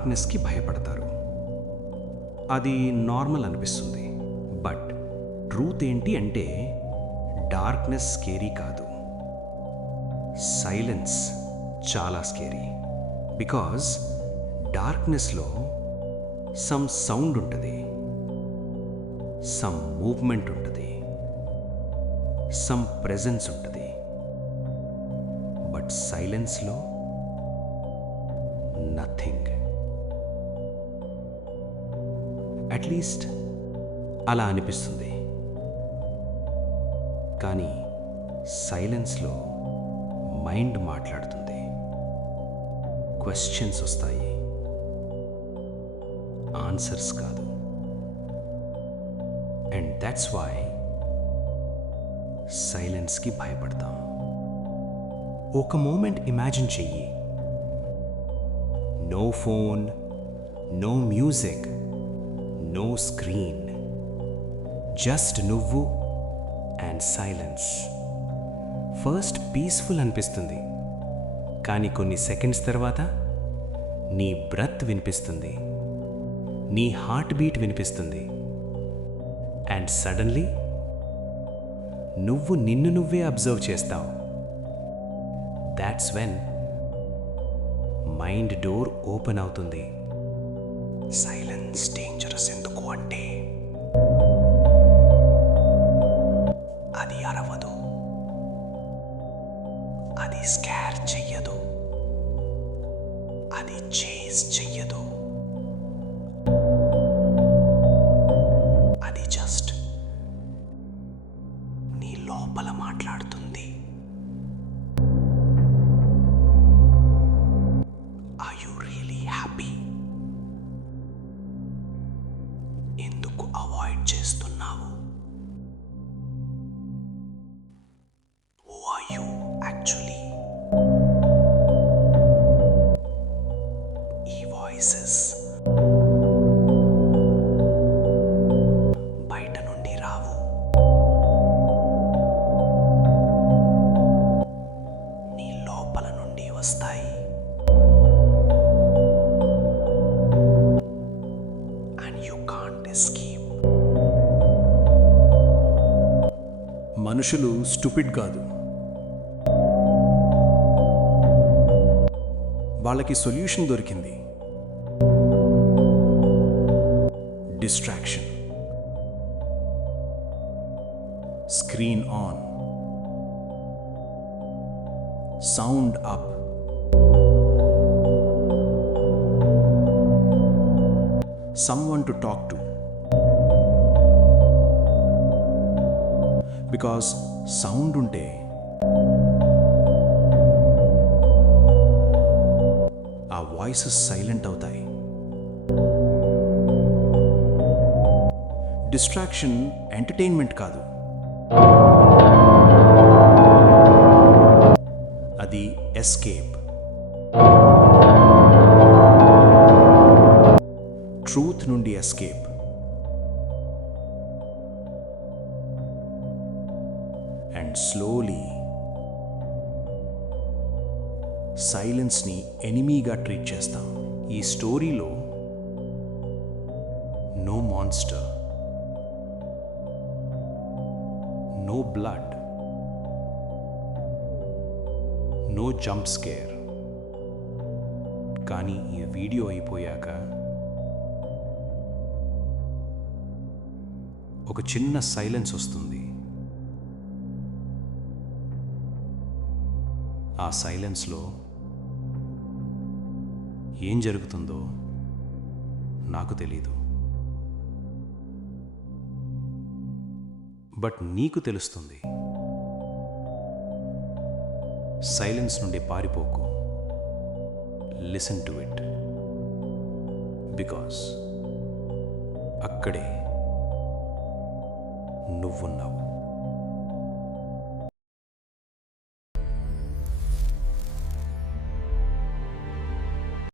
డార్క్నెస్కి భయపడతారు. అది నార్మల్ అనిపిస్తుంది. బట్ ట్రూత్ ఏంటి అంటే డార్క్నెస్ స్కేరీ కాదు, సైలెన్స్ చాలా స్కేరీ. బికాజ్ డార్క్నెస్లో సమ్ సౌండ్ ఉంటుంది, సమ్ మూవ్మెంట్ ఉంటుంది, సమ్ ప్రెజెన్స్ ఉంటుంది. బట్ సైలెన్స్లో నథింగ్. అట్లీస్ట్ అలా అనిపిస్తుంది. కానీ సైలెన్స్లో మైండ్ మాట్లాడుతుంది, క్వశ్చన్స్ వస్తాయి, ఆన్సర్స్ కాదు. అండ్ దట్స్ వై సైలెన్స్కి భయపడతాం. ఒక మూమెంట్ ఇమాజిన్ చెయ్యి. No phone, no music, no screen, just నువ్వు అండ్ సైలెన్స్. ఫస్ట్ పీస్ఫుల్ అనిపిస్తుంది, కానీ కొన్ని సెకండ్స్ తర్వాత నీ బ్రెత్ వినిపిస్తుంది, నీ హార్ట్ బీట్ వినిపిస్తుంది. అండ్ సడన్లీ నువ్వు నిన్ను నువ్వే అబ్జర్వ్ చేస్తావు. That's when mind door open అవుతుంది. సైలెన్స్ డేంజరస్ ఎందుకు అంటే అది అరవదు, అది స్కార్ చెయ్యదు, అది చేజ్ చెయ్యదు. అది జస్ట్ నీ లోపల మాట్లాడుతుంది. Are you really happy? ఎందుకు అవాయిడ్ చేస్తున్నావు? Who are you actually? ఈ వాయిసెస్ బయట నుండి రావు, నీ లోపల నుండి వస్తాయి. And you can't escape. మనుషులు స్టూపిడ్ కాదు, వాళ్ళకి సొల్యూషన్ దొరికింది. Distraction. Screen on, sound up, someone to talk to. Because sound ఉంటే ఆ వాయిసెస్ సైలెంట్ అవుతాయి. డిస్ట్రాక్షన్ ఎంటర్టైన్మెంట్ కాదు, అది ఎస్కేప్. ట్రూత్ నుండి ఎస్కేప్. అండ్ స్లోలీ సైలెన్స్ని ఎనిమీగా ట్రీట్ చేస్తాం. ఈ స్టోరీలో no monster, no blood, no jump scare. కానీ ఈ వీడియో అయిపోయాక ఒక చిన్న సైలెన్స్ వస్తుంది. ఆ సైలెన్స్లో ఏం జరుగుతుందో నాకు తెలీదు, బట్ నీకు తెలుస్తుంది. సైలెన్స్ నుండి పారిపోకు. Listen to it. బికాస్ అక్కడే నువ్వున్నావు.